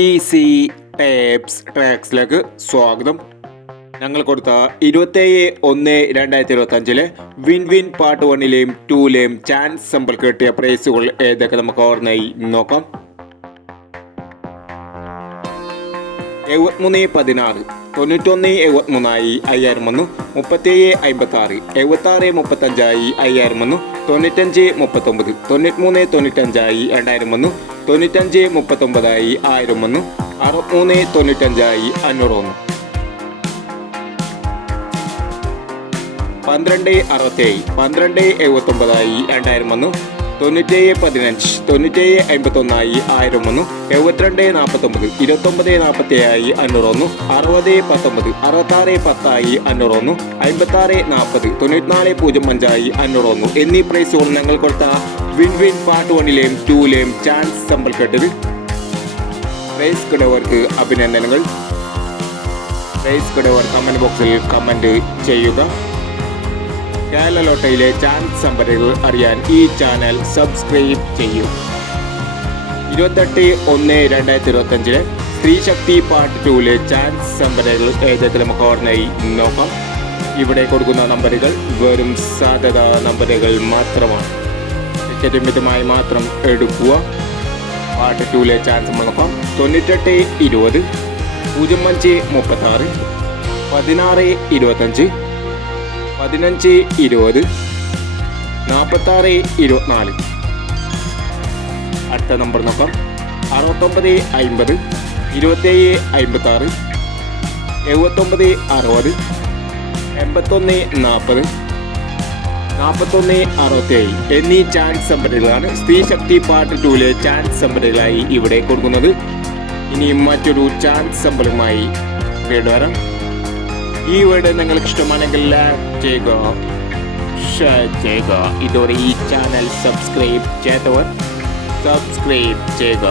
Easy tapes ട്രാക്സിലേക്ക് സ്വാഗതം. ഞങ്ങൾ കൊടുത്ത 27/1/2025 വിൻ വിൻ പാർട്ട് 1ലെയും 2ലെയും ചാൻസ് സമ്പിൾ കിട്ടിയ പ്രൈസുകൾ ഏതൊക്കെ നമുക്ക് ഓർമ്മയായി നോക്കാം. 7316 9173 5000 വന്നു. 3756 7635 5000 വന്നു. 9539 9395 2000 വന്നു. 9539 1000 വന്നു. 6395 500 വന്നു. 1267 1279 2000 വന്നു. 9715 9751 1000 വന്നു. 7249 2947 500 വന്നു. 6019 6610 500 വന്നു. 5640 9405 500 വന്നു എന്നീ പ്രൈസുകൾ ഞങ്ങൾ കൊടുത്ത വിൻ വിൻ പാർട്ട് 1ലെയും 2ലെയും ചാൻസ് സമ്പിൾ കേട്ടത്. പ്രൈസ് കിടവർക്ക് അഭിനന്ദനങ്ങൾ. പ്രൈസ് കിടവർ കമന്റ് ബോക്സിൽ കമന്റ് ചെയ്യുക. കേരള ലോട്ടറിയിലെ ചാൻസ് സമ്പാദ്യങ്ങൾ അറിയാൻ ഈ ചാനൽ സബ്സ്ക്രൈബ് ചെയ്യൂ. 28/1/2025 സ്ത്രീശക്തി പാർട്ട് 2ലെ ചാൻസ് സമ്പാദ്യങ്ങൾ ഏതൊക്കെ നമുക്ക് ഓർമ്മയായി നോക്കാം. ഇവിടെ കൊടുക്കുന്ന നമ്പറുകൾ വെറും സാധ്യത നമ്പറുകൾ മാത്രമാണ്. ടിക്കറ്റ് മിതമായി മാത്രം എടുക്കുക. പാർട്ട് 2ലെ ചാൻസ് നമ്മൾ നോക്കാം. 9820 0536 1625 1520 4624. അടുത്ത നമ്പർ നോക്കാം. 6950 2756 7960 8140 4167 എന്നീ ചാൻസ് സമ്പാദ്യങ്ങളാണ് സ്ത്രീശക്തി പാർട്ട് 2ലെ ചാൻസ് സമ്പാദ്യങ്ങളായി ഇവിടെ കൊടുക്കുന്നത്. ഇനി മറ്റൊരു ചാൻസ് സമ്പാദ്യമായി വരാം. ഈ വീഡിയോ നിങ്ങൾക്ക് ഇഷ്ടമാണെങ്കിൽ ലൈക്ക് ചെയ്യുക, ഷെയർ ചെയ്യുക. ഇതോടെ ഈ ചാനൽ സബ്സ്ക്രൈബ് ചെയ്യാത്തവർ സബ്സ്ക്രൈബ് ചെയ്യുക.